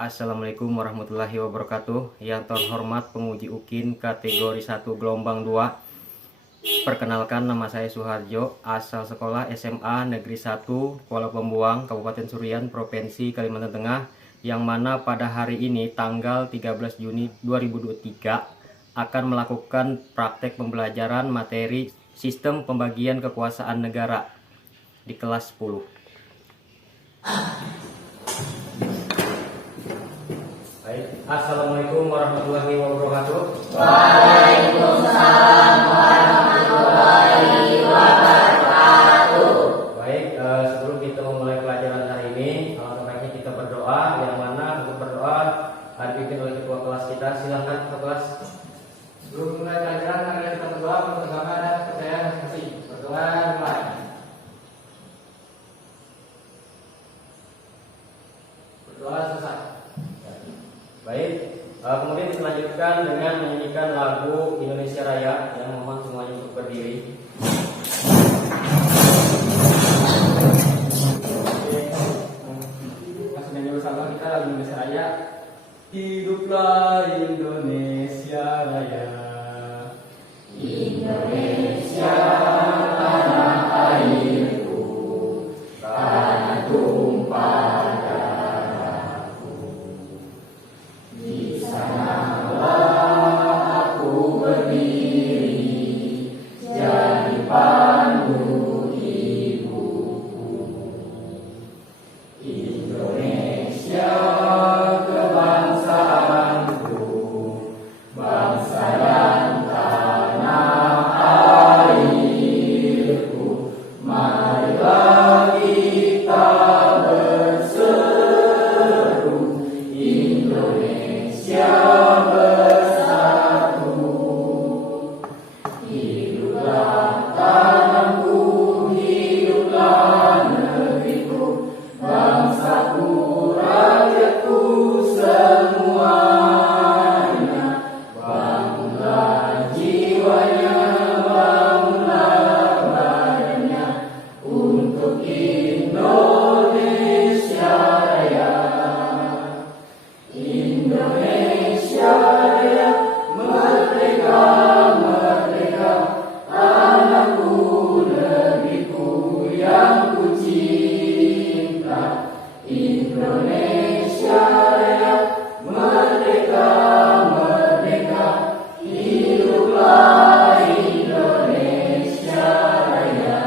Assalamualaikum warahmatullahi wabarakatuh. Yang terhormat penguji UKIN kategori 1 gelombang 2. Perkenalkan, nama saya Suharjo, asal sekolah SMA Negeri 1 Kuala Pembuang, Kabupaten Surian, Provinsi Kalimantan Tengah, yang mana pada hari ini tanggal 13 Juni 2023 akan melakukan praktek pembelajaran materi sistem pembagian kekuasaan negara di kelas 10. Assalamualaikum warahmatullahi wabarakatuh. Waalaikumsalam warahmatullahi wabarakatuh. Baik, sebelum kita memulai pelajaran hari ini, alangkah baiknya kita berdoa. Yang mana untuk berdoa dipimpin oleh ketua kelas kita. Silakan ketua kelas. Sebelum mulai pelajaran, mari kita berdoa bersama dan percaya masing-masing. Berdoa dimulai. Berdoa selesai. Baik, kemudian dilanjutkan dengan menyanyikan lagu Indonesia Raya. Yang mohon semuanya untuk berdiri. Masih nyanyi bersama kita lagu Indonesia Raya. Hiduplah Indonesia Raya. Indonesia tanah airku, tanah tumpah darahku. Di sanalah aku berdiri, jadi pandu ibuku. Indonesia kebangsaanku, bangsa dan tanah airku. Marilah kita berseru, Indonesia bersatu. Hiduplah tanahku, hiduplah negeriku, bangsaku, rakyatku semuanya. Bangunlah jiwanya, bangunlah badannya, untuk Indonesia Raya. Indonesia Raya, merdeka, merdeka, tanahku, negeriku yang ku cinta. Indonesia Raya, merdeka, merdeka, hiduplah Indonesia Raya.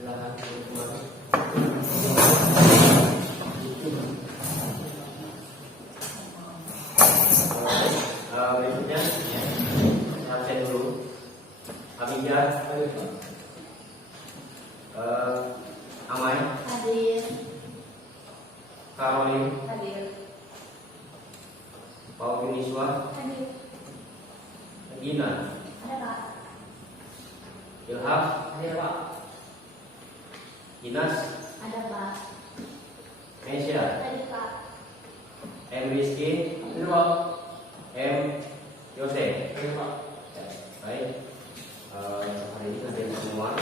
Silakan ketua. Berikutnya, absen dulu. Hamida, Amai, Hadir, Karolin, hadir, Paul Yuniswa, hadir. Gina, Ada Pak? Ilham, Hadir Pak. Inas, Ada Pak? Mesya, Hadir Pak? M. Rizky, Hadir Pak. M. Yose. Hadir Pak. Baik, hari ini hadir semua.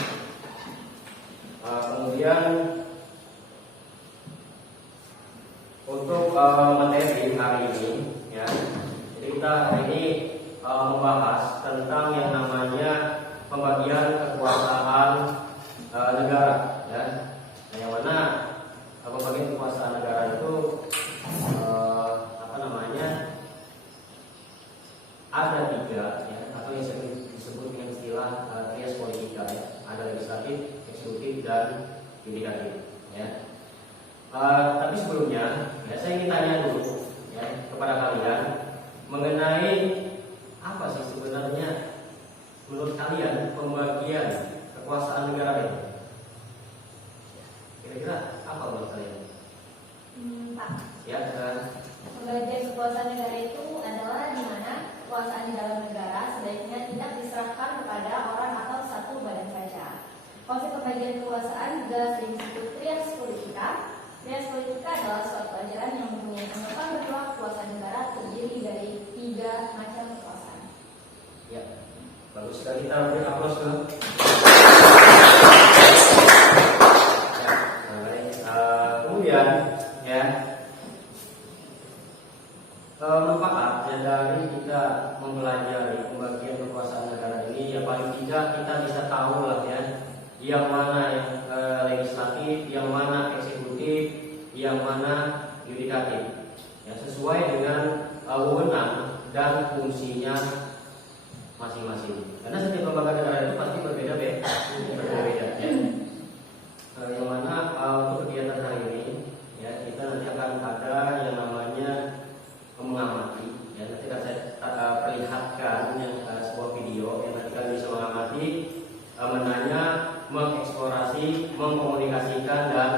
Kemudian untuk materi hari ini, ya, jadi kita hari ini membahas tentang yang namanya pembagian kekuasaan negara, ya. Yang mana pembagian kekuasaan negara itu ada tiga, ya, atau yang sering disebut dengan istilah trias politika, ya. Ada legislatif, eksekutif, dan yudikatif, ya. Tapi sebelumnya, ya, saya ingin tanya dulu, ya, kepada kalian mengenai apa sih sebenarnya menurut kalian pembagian kekuasaan negara ini. Kira-kira apa menurut kalian? Pak, Ya, pembagian kekuasaan negara itu adalah di mana kekuasaan di dalam negara sebaiknya tidak diserahkan kepada orang atau satu badan saja. Konsep pembagian kekuasaan juga sering disebut trias politika. Trias politika adalah suatu ajaran yang mempunyai anggapan bahwa kekuasaan negara terdiri dari 3 macam kekuasaan. ya, bagus sekali, kita beri aplaus ke. Kemudian ya, manfaat dari kita mempelajari pembagian kekuasaan negara ini, ya paling tidak kita bisa tahu lah ya, yang mana yang legislatif, yang mana eksekutif, yang mana yudikatif, ya, sesuai dengan wewenang dan fungsinya masing-masing. Karena setiap lembaga negara itu pasti berbeda-beda, ya. Yang mana untuk kegiatan hari ini, ya, kita nanti akan ada yang namanya mengamati. Ya, nanti akan saya perlihatkan yang sebuah video yang nanti kalian bisa mengamati, menanya, mengeksplorasi, mengkomunikasikan dan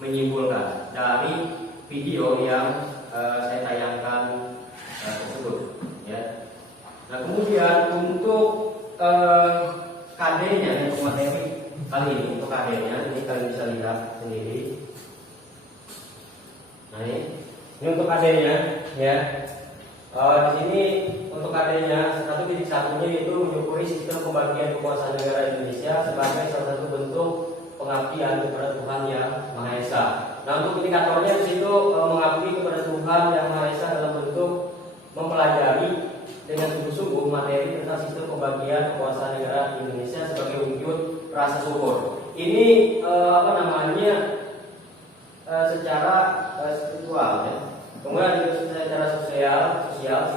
menyimpulkan dari video yang saya tayangkan tersebut. Ya. Nah, kemudian untuk KD-nya, untuk materi kali ini, untuk KD-nya ini kalian bisa lihat sendiri. Nah, ini untuk KD-nya, ya. Di sini untuk KD-nya 1.1-nya itu menyukuri sistem pembagian kekuasaan negara Indonesia sebagai salah satu bentuk pengabdian kepada Tuhan Yang Maha Esa. Nah, untuk indikatornya di situ mengabdi kepada Tuhan Yang Maha Esa dalam bentuk mempelajari dengan sungguh-sungguh materi tentang sistem pembagian kekuasaan negara Indonesia sebagai wujud rasa syukur. Ini secara spiritual, ya. Kemudian juga secara sosial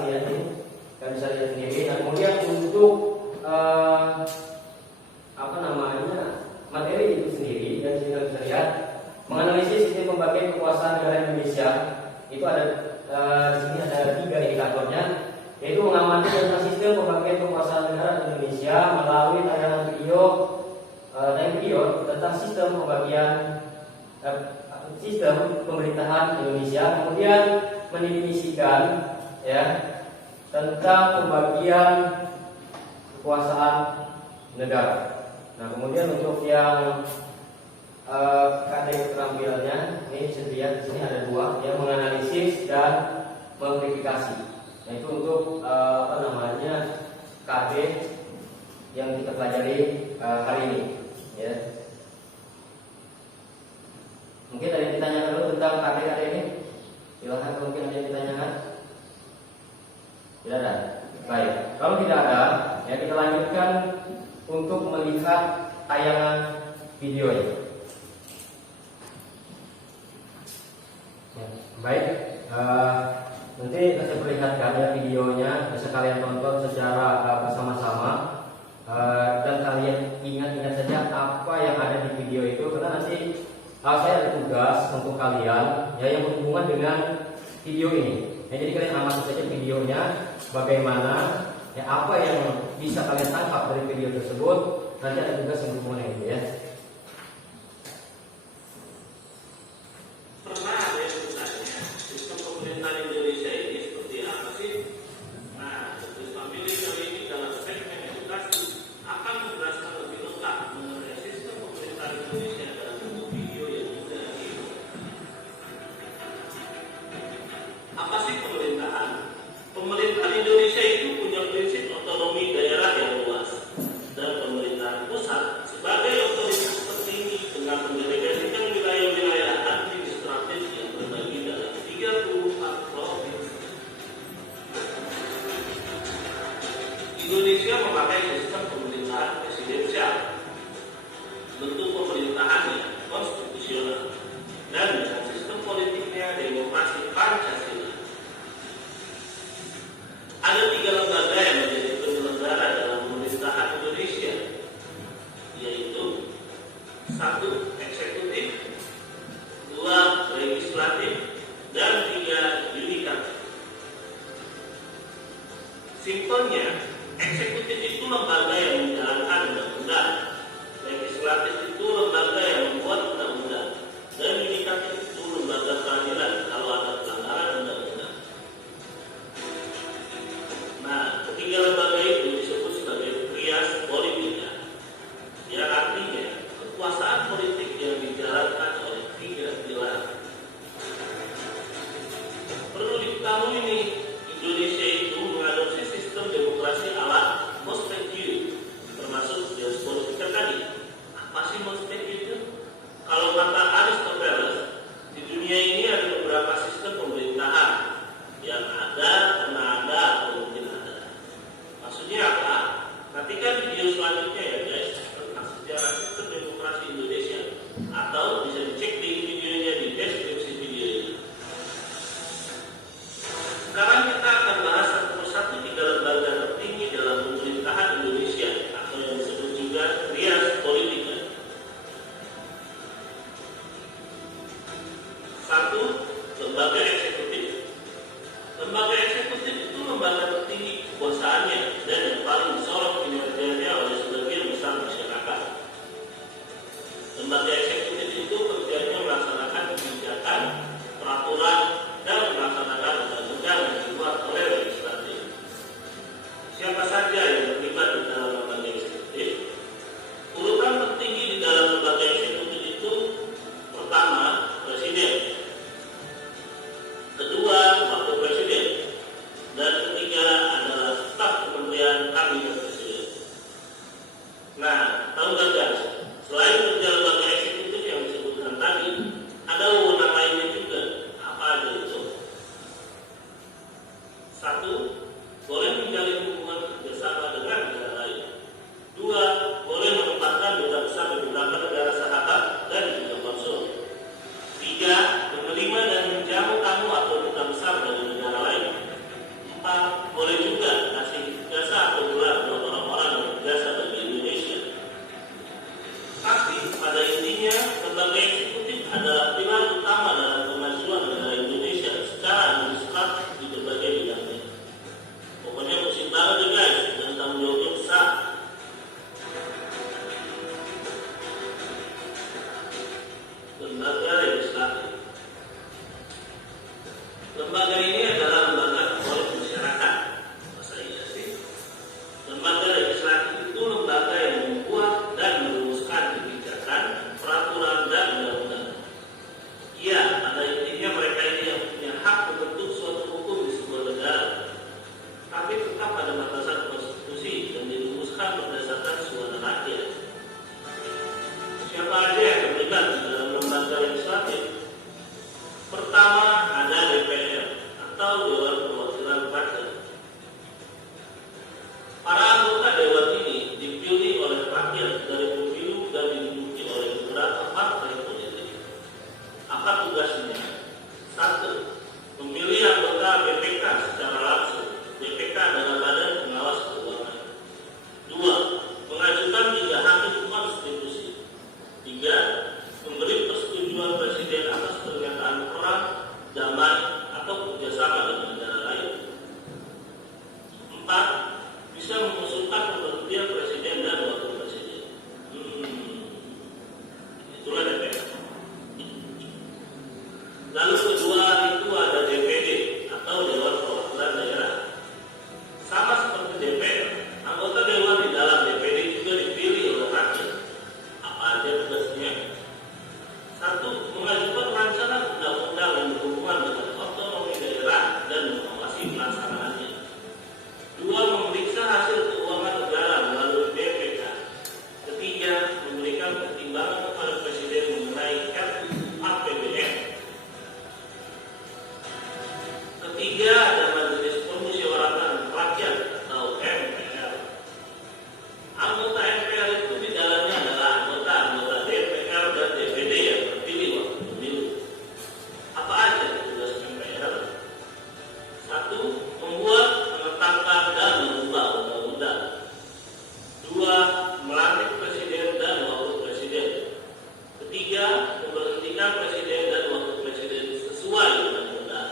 ini kan bisa lihat sendiri. Nah, kemudian untuk materi itu sendiri yang kita bisa lihat menganalisis sistem pembagian kekuasaan negara Indonesia itu ada di sini ada 3 indikatornya, yaitu mengamati tentang sistem pembagian kekuasaan negara Indonesia melalui tayangan video tentang sistem pemerintahan Indonesia, kemudian mendefinisikan ya tentang pembagian kekuasaan negara. Nah, kemudian untuk yang KD keterampilannya ini bisa dilihat di sini ada 2, yang menganalisis dan memverifikasi. Nah, itu untuk KD yang kita pelajari hari ini, ya. Mungkin ada yang ditanyakan dulu tentang KD ini. Silahkan, mungkin ada yang ditanyakan. Tidak ada. Baik, kalau tidak ada, ya kita lanjutkan untuk melihat tayangan video ini. Ya, baik, nanti saya perlihatkan ya videonya, bisa kalian tonton secara bersama-sama, dan kalian ingat-ingat saja apa yang ada di video itu, karena nanti saya ada tugas untuk kalian ya yang berhubungan dengan video ini. Ya, jadi kalian amati saja videonya, bagaimana ya apa yang bisa kalian tangkap dari video tersebut. Nanti ada tugas yang berhubungan dengan itu, ya. Pernah ada yang bertanya, sistem pemerintahan Indonesia ini seperti apa sih? Nah, Sistem Militer kali ini dalam segmen edukasi akan menjelaskan lebih lengkap mengenai sistem pemerintahan Indonesia dalam bentuk video yang mudah diikuti. Apa sih pemerintahan? Pemerintahan Indonesia itu punya prinsip otonomi daerah yang luas, dan pemerintahan pusat sebagai otoritas tertinggi dengan mendelegasikan wilayah-wilayah administratif yang terbagi dalam 34 provinsi. Indonesia memakai sistem pemerintahan presidensial, bentuk pemerintahannya konstitusional, dan dengan sistem politiknya demokrasi Pancasila. Ada Simpelnya, eksekutif itu lembaga yang menjalankan undang-undang, legislatif itu lembaga yang membuat undang-undang, dan yudikatif itu lembaga peradilan kalau ada pelanggaran undang-undang. Nah, ketiga lembaga itu disebut sebagai trias politika, yang artinya kekuasaan politik yang dijalankan oleh tiga pilar. Perlu diketahui nih, Indonesia itu mengadopsi sistem demokrasi ala Montesquieu, termasuk teori politika tadi. Apa sih Montesquieu itu? Kalau kata Aristoteles, di dunia ini ada beberapa sistem pemerintahan yang ada, pernah ada, atau mungkin ada. Maksudnya apa? Nantikan video selanjutnya ya guys tentang sejarah sistem demokrasi Indonesia, atau bisa dicek di videonya di deskripsi video ini. Sekarang kita akan bahas satu persatu tiga lembaga tertinggi dalam pemerintahan Indonesia, atau yang disebut juga trias politika. Satu, lembaga eksekutif. Lembaga eksekutif itu lembaga tertinggi kekuasaannya dan yang paling disorot kinerjanya oleh sebagian besar masyarakat. Lembaga eksekutif itu kerjanya melaksanakan kebijakan, peraturan, dan melaksanakan undang-undang yang dibuat oleh legislatif. Siapa saja yang terlibat di dalam lembaga eksekutif? Urutan tertinggi di dalam lembaga eksekutif itu pertama, presiden, kedua, wakil presiden, dan ketiga adalah staf kementerian kabinet presiden. Nah, tahu nggak guys? Selain kerja lembaga eksekutif yang disebutkan tadi, ada wewenang lainnya juga. Apa aja itu? Satu, boleh menjalin hubungan kerjasama dengan negara lain. Dua, boleh menempatkan duta besar di beberapa negara sahabat dan juga konsul. Tiga, menerima dan menjamu tamu atau duta besar dari negara lain. Empat, boleh juga kasih jasa atau gelar buat orang-orang yang berjasa bagi Indonesia. Tapi pada intinya, lembaga eksekutif adalah pilar utama dalam kemajuan negara Indonesia secara administratif di berbagai bidangnya. Pokoknya pusing banget ya guys, dan tanggung jawabnya besar. Lembaga legislatif. Lembaga ini adalah lembaga oleh masyarakat. Masa iya sih? Lembaga legislatif itu lembaga yang membuat dan merumuskan kebijakan, peraturan, dan undang-undang. Iya, pada intinya mereka ini yang punya hak membentuk suatu hukum di sebuah negara, tapi tetap pada batasan konstitusi dan dirumuskan berdasarkan suara rakyat. Siapa aja yang terlibat dalam lembaga legislatif? Pertama, ada DPR atau Dewan Perwakilan Rakyat. Para anggota dewan ini dipilih oleh rakyat dari pemilu dan diduduki oleh beberapa partai politik. Apa tugasnya? Satu, memilih anggota BPK secara langsung. BPK adalah Badan Pengawas Keuangan. Dua, mengajukan 3 hakim konstitusi. Tiga, memberi persetujuan presiden atas pernyataan perang, damai, atau kerjasama dengan negara lain. Empat, bisa mengusulkan pemberhentian presiden dan wakil presiden. Itulah DPR. Lalu kedua itu ada DPD atau Dewan Perwakilan Daerah. Sama seperti DPR, anggota dewan di dalam DPD juga dipilih oleh rakyat. Apa aja tugasnya? Satu, mengajukan rancangan undang-undang yang berhubungan dengan otonomi daerah dan mengawasi pelaksanaannya. Dua, memeriksa hasil keuangan negara melalui BPK. Ketiga, memberikan pertimbangan kepada presiden mengenai APBN. Ketiga, ada Majelis Permusyawaratan Rakyat atau MPR. Anggota MPR itu di dalamnya adalah anggota DPR dan DPD yang terpilih waktu pemilu. Apa aja tugas MPR? Satu, membuat, menetapkan, dan mengubah undang-undang. Dua, melantik presiden dan wakil presiden. Ketiga, memberhentikan presiden dan wakil presiden sesuai dengan undang.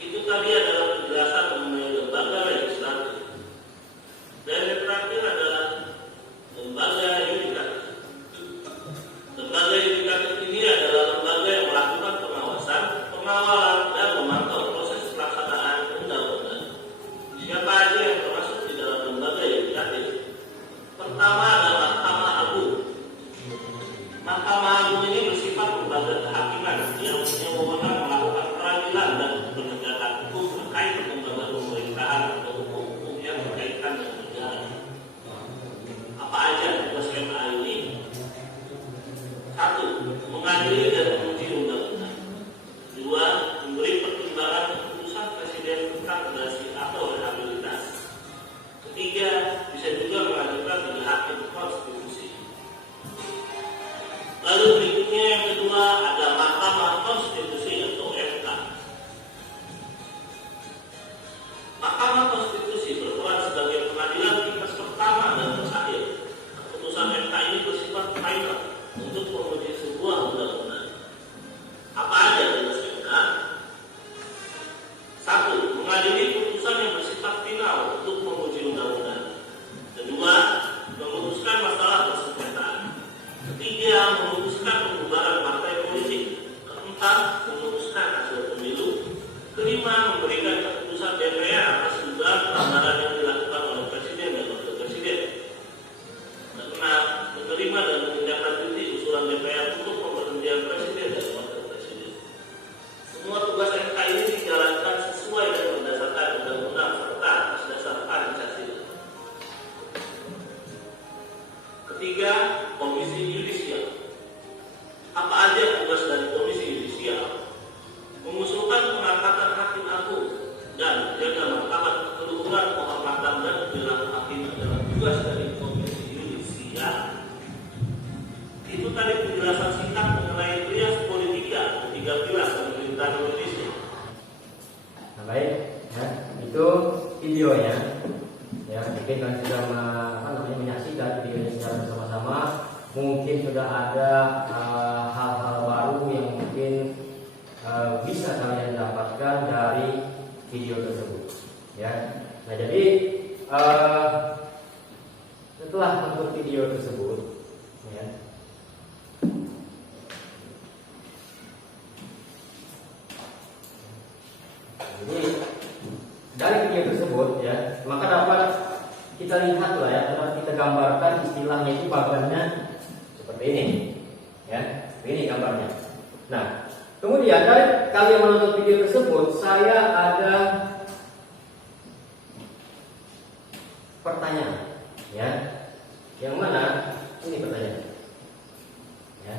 Itu tadi adalah penjelasan mengenai lembaga legislatif. baik, ya, itu videonya. Ya, mungkin kan sudah menyaksikan videonya secara bersama-sama. Mungkin sudah ada hal-hal baru yang mungkin bisa kalian dapatkan dari video tersebut. Ya, nah jadi setelah untuk video tersebut, ya, jadi dari video tersebut, ya, maka dapat kita lihat lah ya, dapat kita gambarkan istilahnya itu bagannya seperti ini, ya, ini gambarnya. Nah, kemudian dari kalian menonton video tersebut, saya ada pertanyaan, ya, yang mana ini pertanyaan, ya.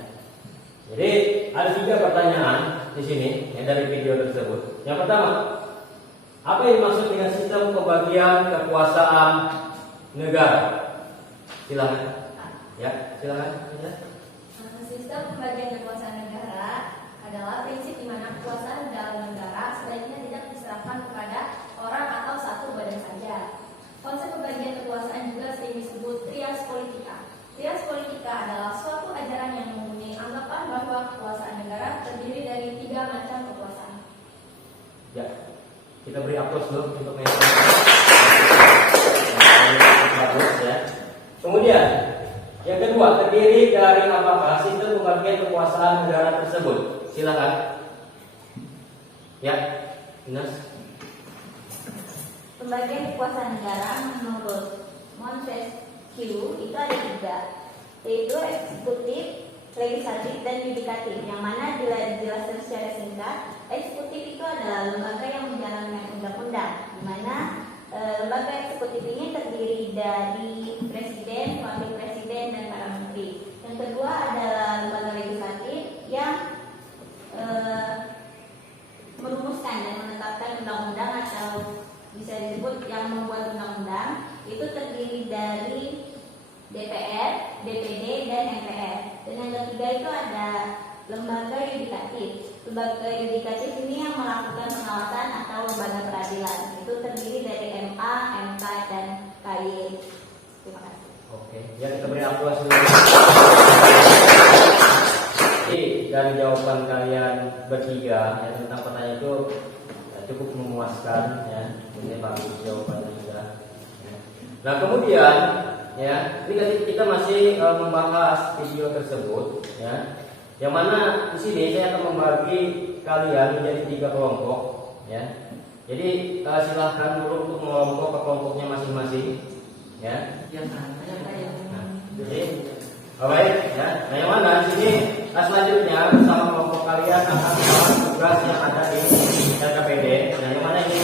Jadi ada 3 pertanyaan di sini, ya, dari video tersebut. Yang pertama, apa yang dimaksud dengan sistem pembagian kekuasaan negara? Silakan, ya, silakan. Ya. Sistem pembagian kekuasaan negara adalah prinsip di mana kekuasaan dalam negara sebaiknya tidak diserahkan kepada orang atau satu badan saja. Konsep pembagian kekuasaan juga sering disebut trias politika. Trias politika adalah suatu ajaran yang mempunyai anggapan bahwa kekuasaan negara terdiri dari 3 macam kekuasaan. Ya, kita beri aplaus dulu untuk yang bagus, ya. Kemudian yang kedua, terdiri dari apakah sistem pembagian kekuasaan negara tersebut? Silakan. Ya, Ines. Pembagian kekuasaan negara menurut Montesquieu itu ada 3, yaitu eksekutif, legislatif, dan yudikatif. Yang mana dijelaskan secara singkat, eksekutif itu adalah lembaga yang menjalankan undang-undang, di mana lembaga eksekutif ini terdiri dari presiden, wakil presiden, dan para menteri. Yang kedua adalah lembaga legislatif yang merumuskan dan menetapkan undang-undang atau bisa disebut yang membuat undang-undang, itu terdiri dari DPR, DPD, dan MPR. Dan yang ketiga itu ada lembaga yudikatif. Lembaga yudikatif ini yang melakukan pengawasan atau lembaga peradilan. Itu terdiri dari MA, MK, dan KY. Terima kasih. Oke, ya, kita beri aplaus dulu. Jadi dari jawaban kalian bertiga, ya, tentang pertanyaan itu cukup memuaskan, ya. Ini bagus jawabannya sudah. Ya. Nah, kemudian, ya, ini kita masih membahas video tersebut, ya. Yang mana di sini saya akan membagi kalian menjadi 3 kelompok, ya. Jadi silahkan dulu untuk mengelompok ke kelompoknya masing-masing, ya. Nah, jadi baik, ya. Nah, yang mana di sini selanjutnya bersama kelompok kalian akan membahas tugas yang ada di LKPD. Nah, yang mana ini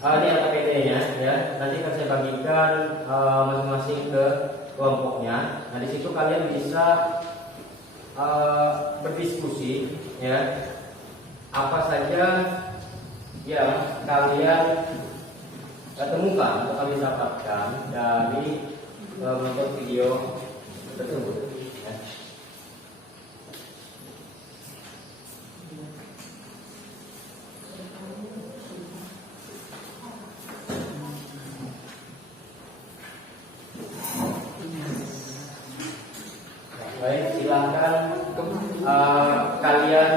LKPD-nya, ya. Nanti akan saya bagikan masing-masing ke kelompoknya. Nah, di situ kalian bisa berdiskusi, ya, apa saja yang kalian temukan atau kalian dapatkan dari menonton video tersebut, ya. Baik, silahkan kalian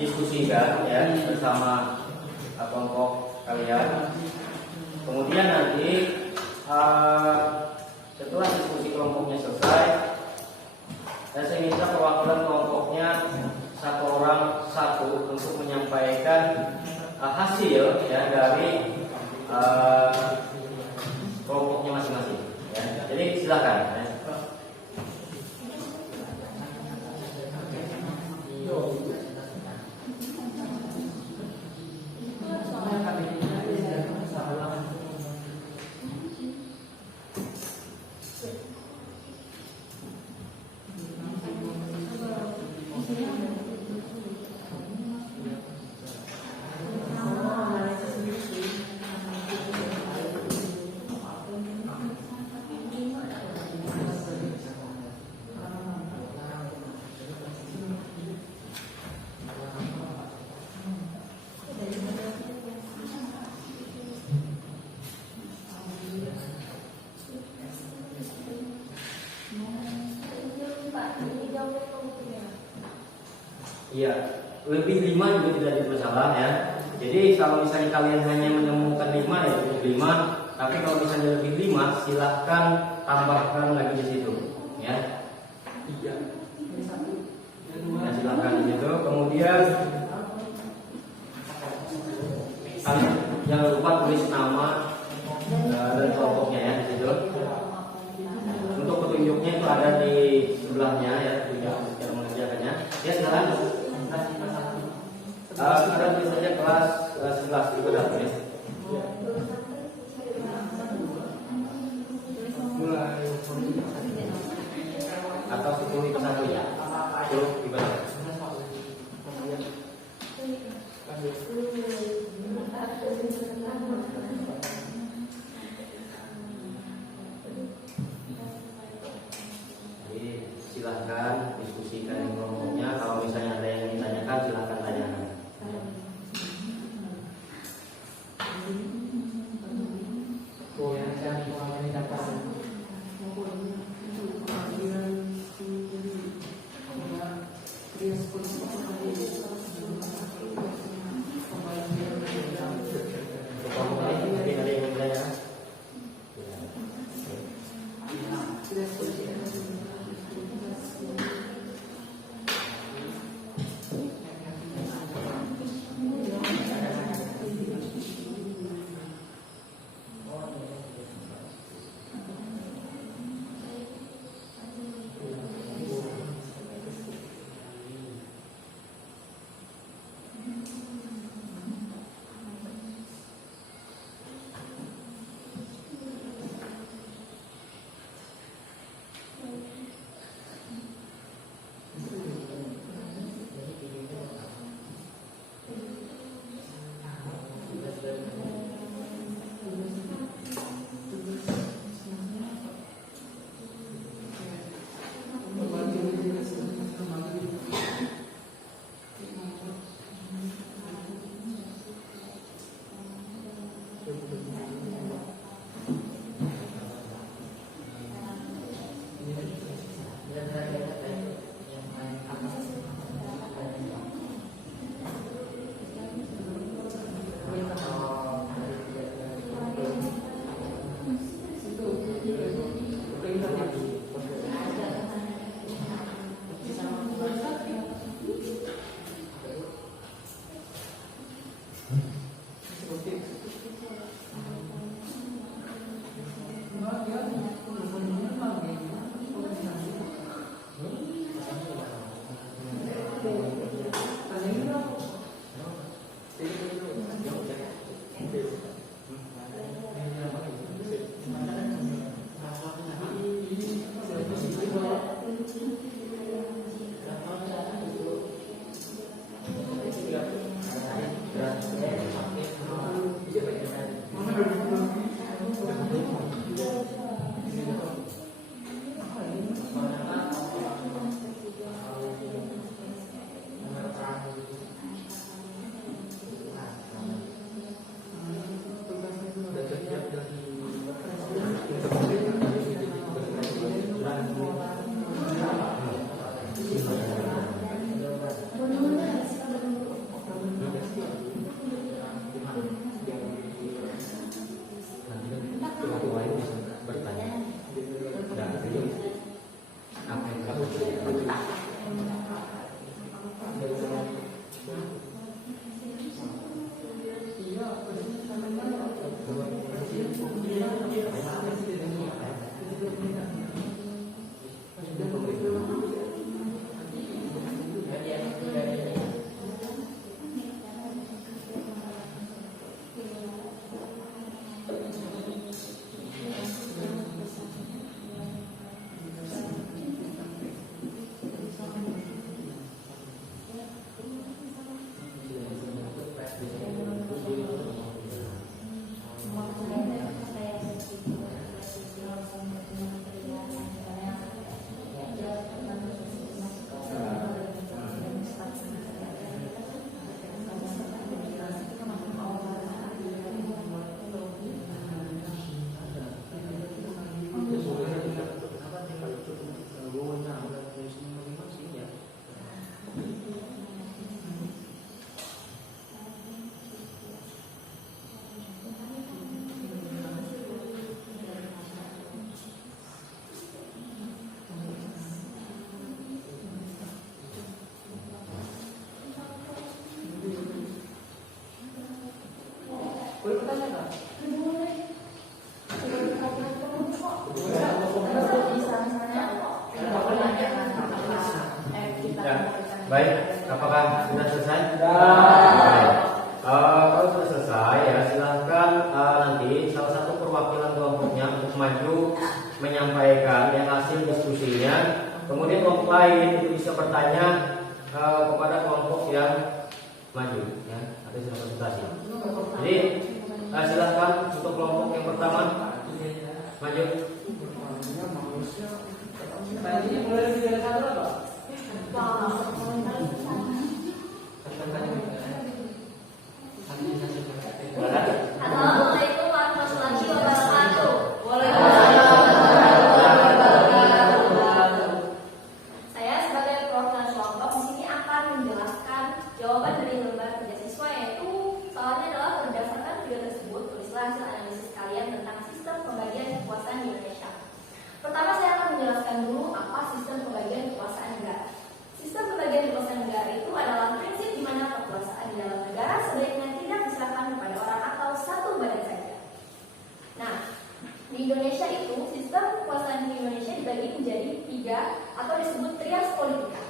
diskusikan, ya, bersama kelompok kalian. Kemudian nanti setelah diskusi kelompoknya selesai, saya minta perwakilan kelompoknya 1 orang 1 untuk menyampaikan hasil, ya, dari kelompoknya masing-masing, ya. Jadi silakan, ya. Iya, lebih 5 juga tidak jadi masalah ya. Jadi kalau misalnya kalian hanya menemukan 5 ya cukup 5. Tapi kalau misalnya lebih 5, silahkan tambahkan lagi di situ, ya. Nah, silahkan di situ. Kemudian kalian jangan lupa tulis nama dan kelompoknya ya di situ. Untuk petunjuknya itu ada di sebelahnya ya, petunjuk cara mengerjakannya. Ya silakan. Kita tulis saja kelas 11 itu dah tulis. Atau 10 IPA 1 ya. 10 IPA 1. Jadi silahkan diskusikan kelompoknya. Kalau misalnya ada yang ditanyakan silahkan tanyakan. Boleh bertanya nggak? Boleh. Ya, baik. Apakah sudah selesai? Sudah. Kalau sudah selesai ya silahkan nanti salah satu perwakilan kelompoknya untuk maju menyampaikan yang hasil diskusinya. Kemudian kelompok lain itu bisa bertanya kepada kelompok yang maju ya atau sudah konsultasi. Jadi silahkan untuk kelompok yang pertama maju. Tadi mulai dari bilangan satu apa? Assalamualaikum warahmatullahi wabarakatuh. Saya sebagai perwakilan kelompok di sini akan menjelaskan jawaban dari lembar kerja siswa, yaitu soalnya adalah berdasarkan video tersebut tulislah hasil analisis kalian tentang sistem pembagian kekuasaan di Indonesia. Pertama saya akan menjelaskan dulu apa sistem pembagian kekuasaan negara. Sistem pembagian kekuasaan negara itu adalah prinsip di mana kekuasaan di dalam negara sebaiknya tidak diserahkan kepada orang atau satu badan saja. Nah, di Indonesia itu sistem kekuasaan di Indonesia dibagi menjadi 3 atau disebut trias politika.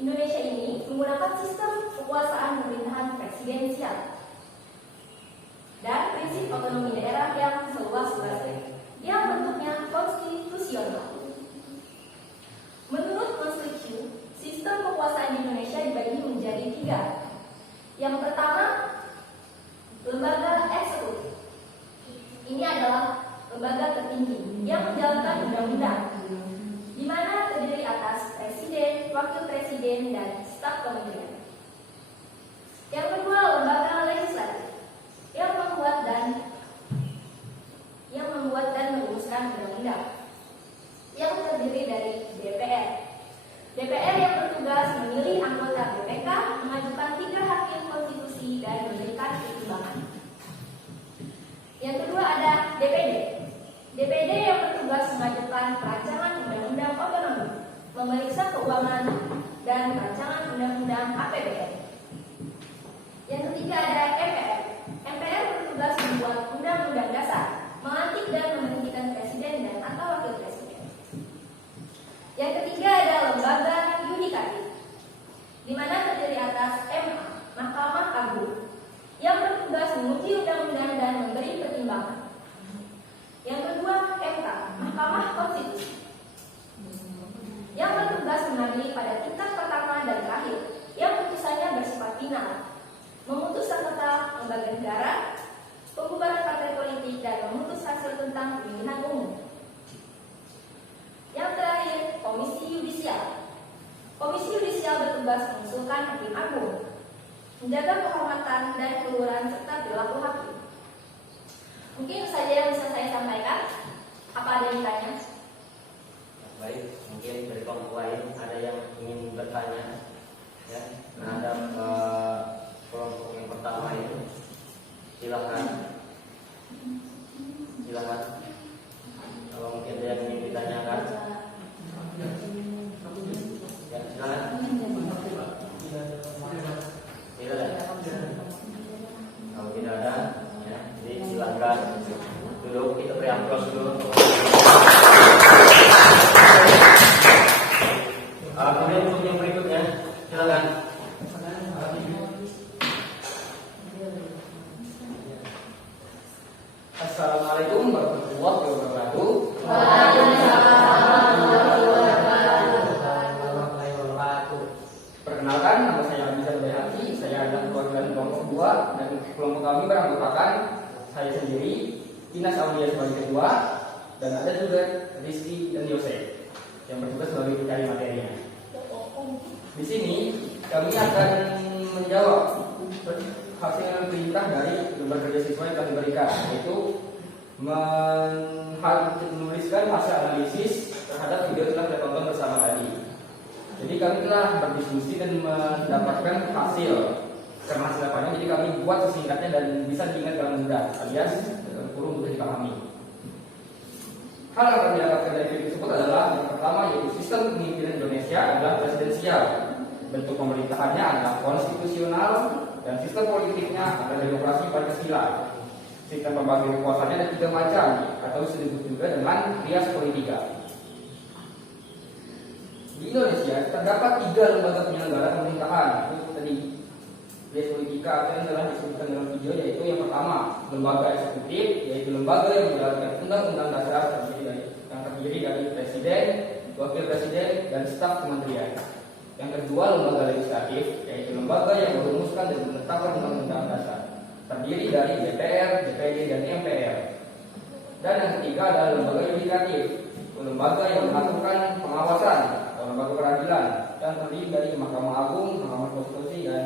Indonesia ini menggunakan sistem kekuasaan pemerintahan presidensial dan prinsip otonomi daerah yang seluas-luasnya, yang bentuknya konstitusional. Menurut konstitusi, sistem kekuasaan di Indonesia dibagi menjadi 3. Yang pertama, lembaga eksekutif. Ini adalah lembaga tertinggi yang menjalankan undang-undang, di mana terdiri atas presiden, wakil presiden, dan staf kementerian. Yang kedua, lembaga legislatif yang membuat dan merumuskan undang-undang, yang terdiri dari DPR. DPR yang bertugas memilih anggota BPK, mengajukan 3 hakim konstitusi, dan memberikan pertimbangan. Yang kedua ada DPD. DPD yang bertugas mengajukan perancangan undang-undang otonomi, memeriksa keuangan, dan rancangan undang-undang APBN. Yang ketiga ada MPR. MPR bertugas membuat undang-undang dasar, melantik dan memberhentikan presiden dan atau wakil presiden. Yang ketiga ada lembaga yudikatif, di mana terdiri atas MA, Mahkamah Agung, yang bertugas menguji undang-undang dan memberi pertimbangan. Yang kedua MK, Mahkamah Konstitusi, yang bertugas mengadili pada tingkat pertama dan terakhir, yang putusannya bersifat final, memutus sengketa lembaga negara, pembubaran partai politik, dan memutus hasil tentang pemilihan umum. Yang terakhir, Komisi Yudisial. Komisi Yudisial bertugas mengusulkan hakim agung, menjaga kehormatan dan keluhuran serta perilaku hakim. Mungkin saja yang bisa saya sampaikan. Apa ada yang ditanya? Baik, mungkin dari kelompok lain ada yang ingin bertanya ya terhadap kelompok yang pertama itu. Silakan. Kalau mungkin ada yang ingin ditanyakan. Ya, silakan. Tidak ada. Kalau tidak ada, ya, jadi silakan duduk, kita beri aplaus dulu. Kemudian untuk yang berikutnya, silakan. Assalamualaikum warahmatullahi wabarakatuh. Perkenalkan, nama saya Abizar Bayhaqi. Saya adalah perwakilan kelompok 2 dan kelompok kami beranggotakan saya sendiri, Inas Aulia sebagai ketua, dan ada juga Rizky dan Yose yang bertugas sebagai pencari materinya. Di sini kami akan menjawab hasil perintah dari lembar kerja siswa yang telah diberikan, yaitu menuliskan hasil analisis terhadap video yang telah kita tonton bersama tadi. Jadi kami telah berdiskusi dan mendapatkan hasil. Karena hasil apanya, jadi kami buat sesingkatnya dan bisa diingat dalam mudah, alias dalam kurung mudah dipahami. Hal yang kami dapatkan dari video tersebut adalah yang pertama, yaitu sistem pemimpinan Indonesia adalah presidensial. Bentuk pemerintahannya adalah konstitusional dan sistem politiknya adalah demokrasi pada Pancasila. Sistem pembagian kekuasaannya ada 3 macam atau disebut juga dengan trias politika. Di Indonesia terdapat 3 lembaga penyelenggara pemerintahan. Itu tadi trias politika atau yang telah disebutkan dalam video, yaitu yang pertama lembaga eksekutif, yaitu lembaga yang menjalankan undang-undang dasar yang terdiri dari presiden, wakil presiden, dan staf kementerian. Yang kedua lembaga legislatif, yaitu lembaga yang merumuskan dan menetapkan undang-undang dasar, terdiri dari DPR, DPD, dan MPR. Dan yang ketiga adalah lembaga yudikatif, lembaga yang melakukan pengawasan atau lembaga peradilan, dan terdiri dari Mahkamah Agung, Mahkamah Konstitusi, dan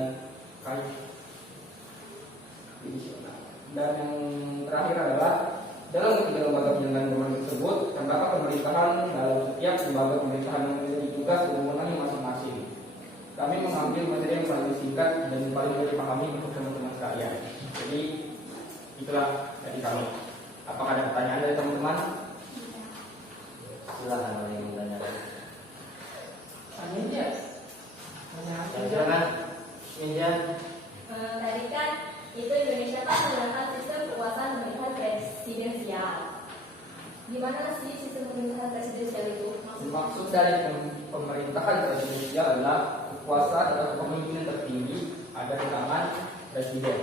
Dan yang terakhir adalah dalam ketiga lembaga penyelenggaraan pemerintahan tersebut terdapat pemerintahan dalam setiap lembaga pemerintahan yang memiliki tugas dan wewenangnya masing-masing. Kami mengambil materi yang paling singkat dan paling mudah dipahami untuk teman-teman sekalian. Jadi itulah dari kami. Apakah ada pertanyaan dari teman-teman? Silakan ada yang bertanya. Silakan. Tadi kan itu Indonesia kan menggunakan sistem kekuasaan pemerintahan presidensial. Gimana sih sistem pemerintahan presidensial itu? Maksud dari pemerintahan presidensial adalah kekuasaan atau kepemimpinan tertinggi ada di tangan presiden.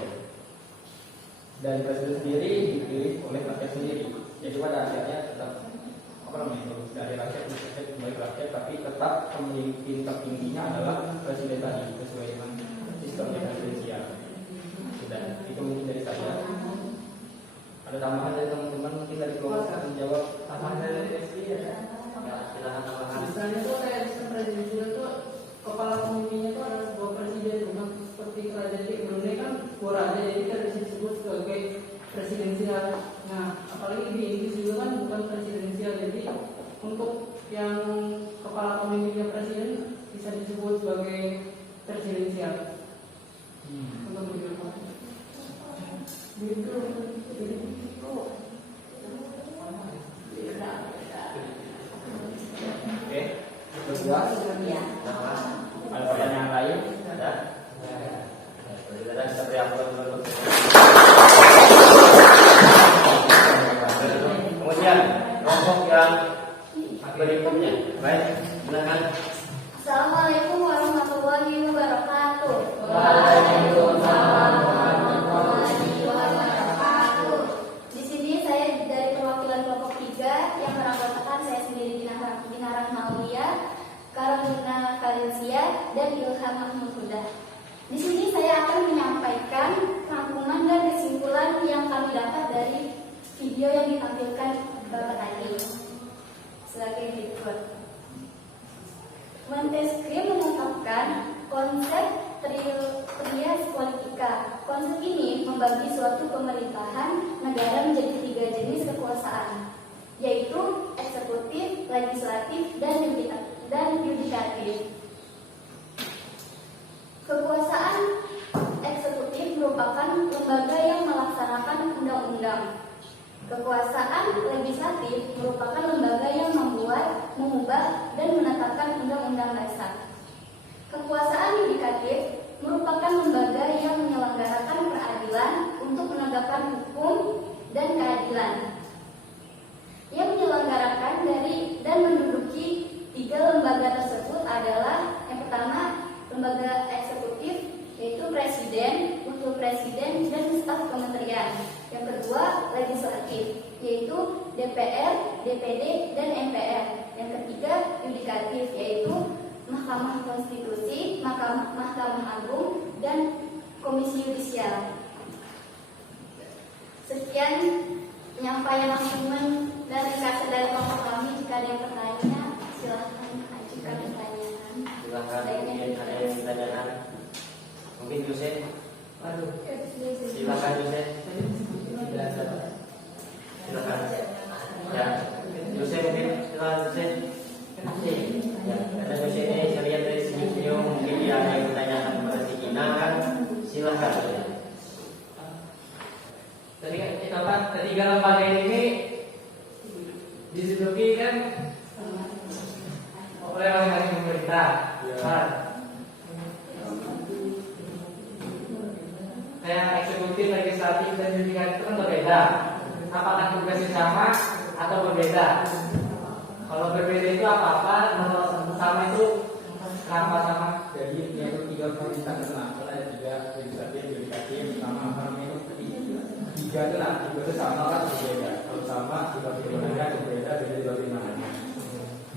Dan presiden sendiri dipilih oleh rakyat sendiri. Jadi pada akhirnya tetap dari rakyat kembali ke rakyat, tapi tetap pemimpin tertingginya adalah presiden tadi sesuai dengan sistem presidensial. Sudah, itu mungkin dari saya. Ada tambahan dari teman-teman mungkin dari kelompok menjawab tambahan dari presiden. Ya, silakan tambahan. Misalnya tuh kayak sistem presidensial tuh kepala pemimpinnya tuh ada sebuah presiden, bukan seperti kerajaan di Brunei kan dua raja, jadi kan disebut sebagai presidensial. Nah, apalagi di Inggris juga kan bukan presidensial, jadi untuk yang kepala pemimpinnya presiden bisa disebut sebagai presidensial. Untuk begitu. Oke, berdua. Ya. Ada pertanyaan lain? Ada? Ada seperti apa dulu? Kemudian kelompok yang berikutnya, baik, silakan. Assalamualaikum warahmatullahi wabarakatuh. Waalaikumsalam warahmatullahi wabarakatuh. Di sini saya dari perwakilan kelompok 3 yang beranggotakan saya sendiri Dinarah Maulia, Karolina Valencia, dan Ilham Mahmud Huda. Di sini saya akan menyampaikan rangkuman dan kesimpulan yang kami dapat dari video yang ditampilkan Bapak tadi. Sebagai berikut. Montesquieu menetapkan konsep trias politika. Konsep ini membagi suatu pemerintahan negara menjadi 3 jenis kekuasaan, yaitu eksekutif, legislatif, dan yudikatif. Kekuasaan eksekutif merupakan lembaga yang melaksanakan undang-undang. Kekuasaan legislatif merupakan lembaga yang membuat, mengubah, dan menetapkan undang-undang dasar. Kekuasaan yudikatif merupakan lembaga yang menyelenggarakan peradilan untuk menegakkan hukum dan keadilan. Yang menyelenggarakan dari dan menduduki 3 lembaga tersebut adalah yang pertama lembaga eksekutif, yaitu presiden, wakil presiden, dan staf kementerian. Yang kedua legislatif, yaitu DPR, DPD, dan MPR. Yang ketiga yudikatif, yaitu Mahkamah Konstitusi, Mahkamah Agung, dan Komisi Yudisial. Sekian penyampaian rangkuman dari kelompok kami. Jika ada yang bertanya, silahkan ajukan pertanyaan. Silakan, mungkin ada yang ditanyakan. Mungkin Yusuf. Silakan Yusuf. Silakan. Ya, Yusuf mungkin silakan Yusuf. Ya, ada Yusuf ini saya lihat dari senyum-senyum, mungkin dia ada yang ditanyakan kepada si Kina kan. Silakan. Tadi lembaga ini diduduki kan oleh orang pemerintah. Kayak eksekutif legislatif, dan yudikatif itu kan berbeda. Apakah tugasnya sama atau berbeda? Kalau berbeda itu apa-apa, kalau sama itu kenapa sama? Jadi yaitu 3 pemerintah internasional, ada 3 legislatif, yudikatif, sama apa namanya itu tadi 3 itu lah, 3 itu sama kan berbeda. Kalau sama dibagi kewenangan berbeda, beda dibagi kewenangan.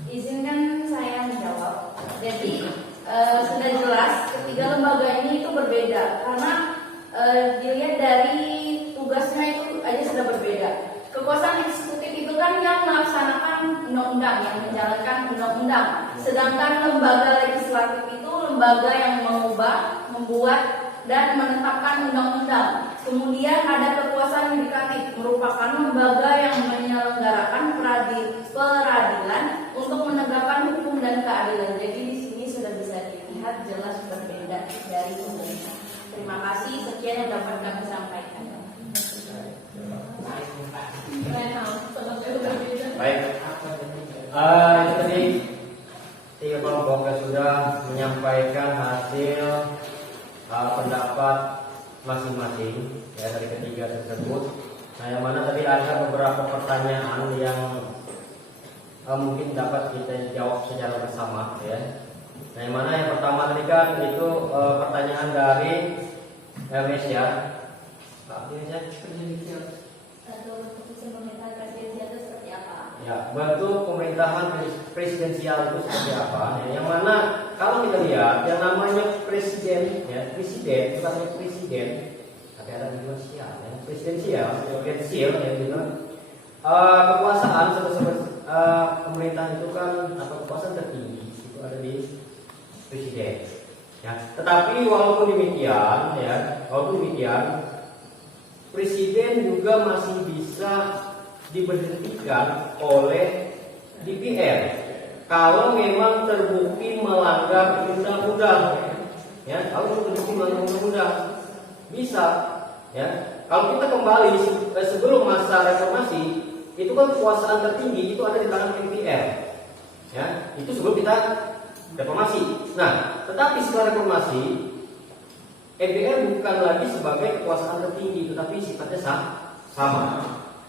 Izinkan saya menjawab. Jadi sudah jelas ketiga lembaga ini itu berbeda karena dilihat dari tugasnya itu aja sudah berbeda. Kekuasaan eksekutif itu kan yang melaksanakan undang-undang, yang menjalankan undang-undang. Sedangkan lembaga legislatif itu lembaga yang mengubah, membuat, dan menetapkan undang-undang. Kemudian ada kekuasaan yudikatif, merupakan lembaga yang menyelenggarakan peradilan untuk menegakkan hukum dan keadilan. Jadi di sini sudah bisa dilihat jelas berbeda dari pemerintah. Terima kasih, sekian yang dapat kami sampaikan. Baik. Itu tadi 3 kelompok yang sudah menyampaikan hasil pendapat masing-masing ya dari ketiga tersebut. Nah, yang mana tadi ada beberapa pertanyaan yang mungkin dapat kita jawab secara bersama ya. Nah, yang mana yang pertama tadi kan itu pertanyaan dari MS ya. Pak Indonesia. Bentuk pemerintahan presidensial itu seperti apa? Ya, bentuk pemerintahan presidensial itu seperti apa? Ya, yang mana kalau kita lihat yang namanya presiden, ya presiden, bukan hanya presiden, tapi ada presidensial, ya presidensial, ya gitu. Kekuasaan pemerintahan itu kan atau kekuasaan tertinggi itu ada di presiden. Ya, tetapi walaupun demikian, presiden juga masih bisa diberhentikan oleh DPR kalau memang terbukti melanggar undang-undang. Ya, kalau terbukti melanggar undang-undang bisa. Ya, kalau kita kembali sebelum masa reformasi, itu kan kekuasaan tertinggi itu ada di tangan MPR. Ya, itu sebelum kita reformasi. Nah, tetapi setelah reformasi, MPR bukan lagi sebagai kekuasaan tertinggi, tetapi sifatnya sama.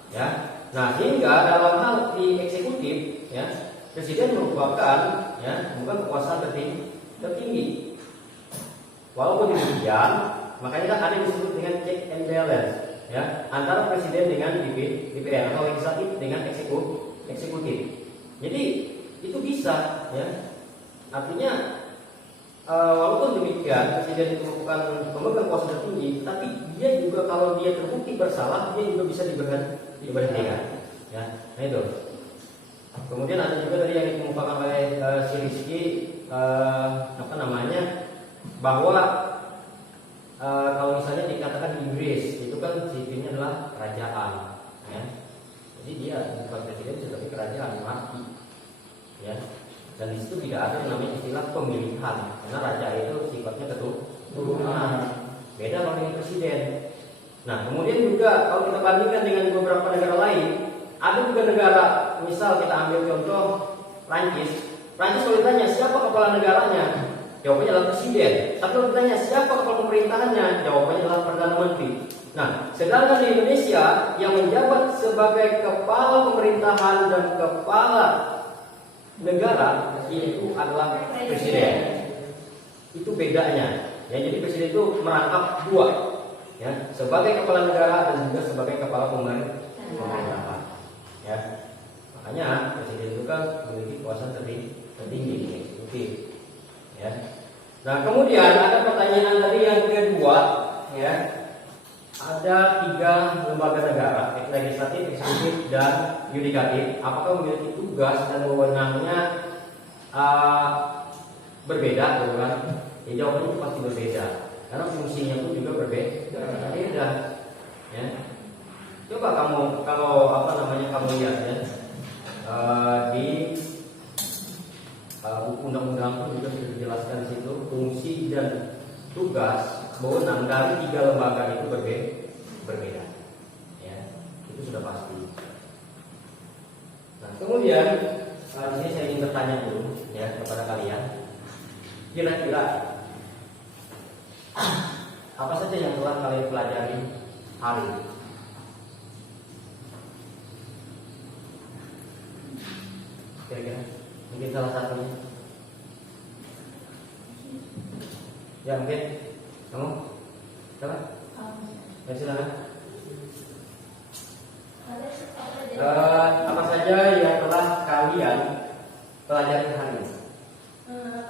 Ya, nah hingga dalam hal di eksekutif, ya presiden merupakan bukan kekuasaan tertinggi. Walaupun demikian, makanya kan ada yang disebut dengan check and balance, ya antara presiden dengan DPR atau legislatif dengan eksekutif. Jadi itu bisa, ya artinya. Walaupun demikian, presiden itu merupakan pemegang kuasa tertinggi, tapi dia juga kalau dia terbukti bersalah, dia juga bisa diberhentikan. Ya, nah itu. Kemudian ada juga tadi yang dikemukakan oleh si Rizky, bahwa kalau misalnya dikatakan di Inggris, itu kan sipilnya adalah kerajaan. Ya. Jadi dia bukan presiden, tetapi kerajaan monarki. Ya. Dan di situ tidak ada yang namanya istilah pemilihan, karena raja itu sifatnya keturunan. Beda kalau dengan presiden. Nah, kemudian juga kalau kita bandingkan dengan beberapa negara lain, ada juga negara, misal kita ambil contoh Prancis. Prancis kalau ditanya siapa kepala negaranya, jawabannya adalah presiden. Tapi kalau ditanya siapa kepala pemerintahannya, jawabannya adalah perdana menteri. Nah, sedangkan di Indonesia yang menjabat sebagai kepala pemerintahan dan kepala negara itu adalah presiden. Itu bedanya. Ya, jadi presiden itu merangkap dua, ya, sebagai kepala negara dan juga sebagai kepala pemerintahan. Ya, makanya presiden itu kan memiliki kuasa tertinggi, eksekutif. Ya. Nah, kemudian ada pertanyaan tadi yang kedua, ya. Ada 3 lembaga negara, legislatif, eksekutif, dan yudikatif. Apakah memiliki tugas dan wewenangnya berbeda, bukan? Ya, jawabannya itu pasti berbeda, karena fungsinya pun juga berbeda. Ya. Coba kamu kamu lihat ya di buku undang-undang pun juga sudah dijelaskan di situ fungsi dan tugas wewenang dari 3 lembaga itu berbeda. Ya, itu sudah pasti. Nah, kemudian di sini saya ingin bertanya dulu ya kepada kalian. Kira-kira apa saja yang telah kalian pelajari hari. Kira-kira mungkin salah satunya. Ya mungkin kamu, siapa? Ya silakan. Apa saja yang telah kalian pelajari hari ini?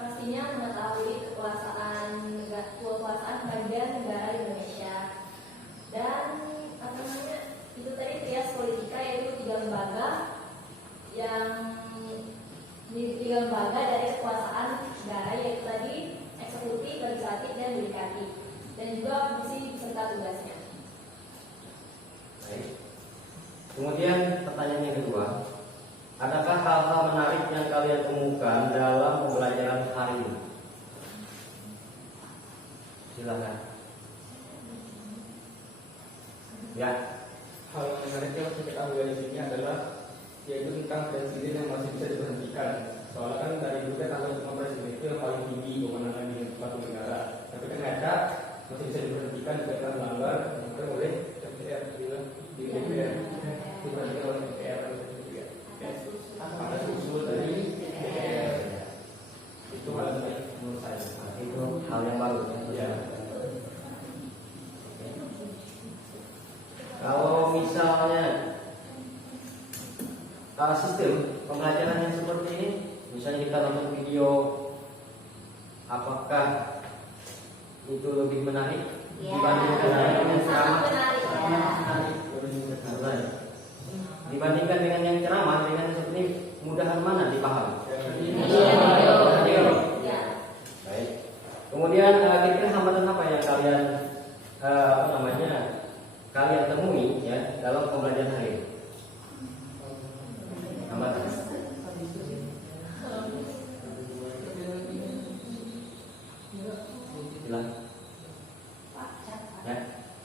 Pastinya mengetahui kekuasaan bagian negara Indonesia dan apa namanya itu tadi trias politika, yaitu tiga lembaga dari kekuasaan negara, yaitu tadi eksekutif, legislatif, dan yudikatif, dan juga fungsi beserta tugasnya. Baik. Kemudian pertanyaan yang kedua, adakah hal-hal menarik yang kalian temukan dalam pembelajaran hari ini? Silakan. Ya. Hal yang menarik yang harus kita ambil di sini adalah yaitu tentang presiden yang masih bisa diberhentikan. Soalnya kan dari dulu kan anggap semua presiden itu yang paling tinggi kewenangan di suatu negara. Tapi ternyata masih bisa diberhentikan karena melanggar, maka oleh DPR bilang di DPR diberhentikan oleh DPR juga. Ada usul dari DPR. Itu hal yang baik menurut saya. Itu hal yang baru ya. Kalau misalnya sistem pembelajaran yang seperti ini, misalnya kita nonton video, apakah itu lebih menarik dibandingkan dengan yang ceramah? Dibandingkan dengan yang ceramah, dengan seperti mudahan mana dipahami? Baik. Kemudian kira-kira hambatan apa yang kalian kalian temui ya dalam pembelajaran hari ini? Hambatan. Silakan. Ya.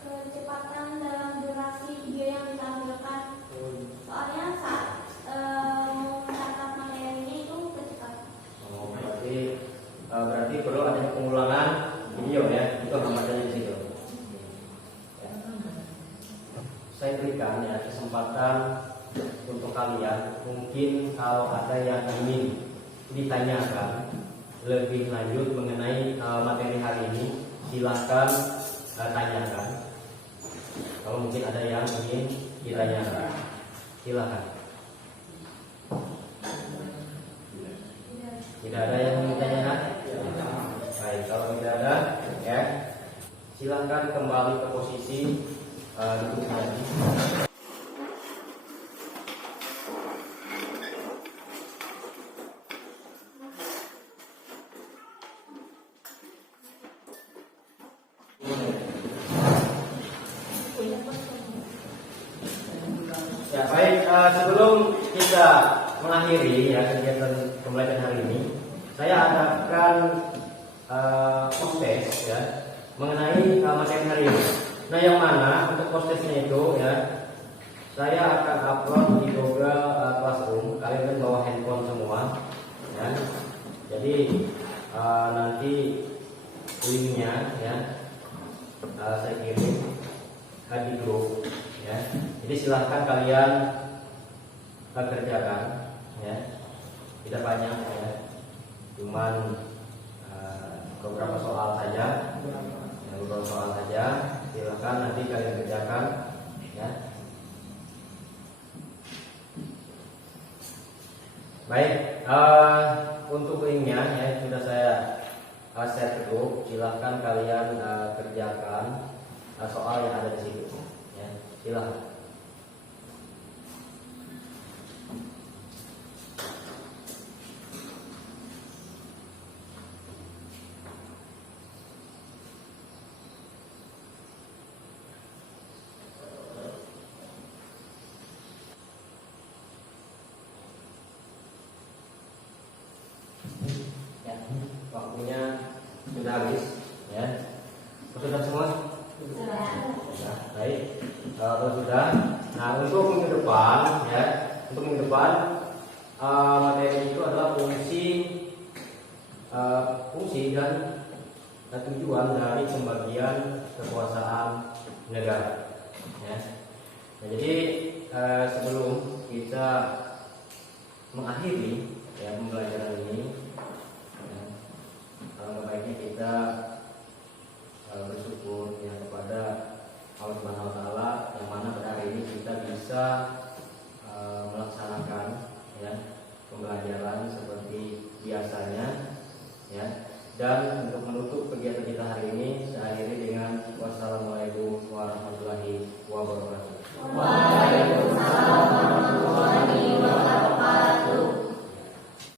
Kecepatan dalam durasi video yang ditampilkan. Soalnya saat mencatat materinya itu kecepatan. Oh, berarti perlu ada pengulangan video ya. Itu hambatannya di situ. Saya berikan ya kesempatan untuk kalian, mungkin kalau ada yang ingin ditanyakan lebih lanjut mengenai materi hari ini, silahkan tanyakan. Kalau mungkin ada yang ingin ditanyakan, silahkan. Tidak ada yang ingin ditanyakan? Baik, kalau tidak ada, ya silahkan kembali ke posisi duduk lagi. Ya baik, sebelum kita mengakhiri ya kegiatan pembelajaran hari ini, saya adakan post-test ya mengenai materi hari ini. Nah, yang mana untuk post-testnya itu ya saya akan upload di Google Classroom. Kalian kan bawa handphone semua ya. Jadi nanti linknya ya saya kirim di grup ya. Jadi silahkan kalian kerjakan ya. Tidak banyak ya. Cuman beberapa soal saja. Ya, beberapa soal saja. Silahkan nanti kalian kerjakan ya. Baik, untuk linknya ya sudah saya share ke grup. Silahkan kalian kerjakan soal yang ada di situ ya. Silahkan. Ya, waktunya sudah habis ya. Sudah semua? Sudah. Baik. Kalau sudah, nah untuk minggu depan ya, untuk minggu depan materi itu adalah fungsi dan tujuan dari pembagian kekuasaan negara. Ya. Nah, jadi sebelum kita mengakhiri ya pembelajaran ini, ya, alangkah baiknya kita bersyukur ya kepada Allah Subhanahu Wa Taala yang mana pada hari ini kita bisa melaksanakan ya pembelajaran seperti biasanya ya. Dan untuk menutup kegiatan kita hari ini, saya akhiri dengan wassalamualaikum warahmatullahi wabarakatuh.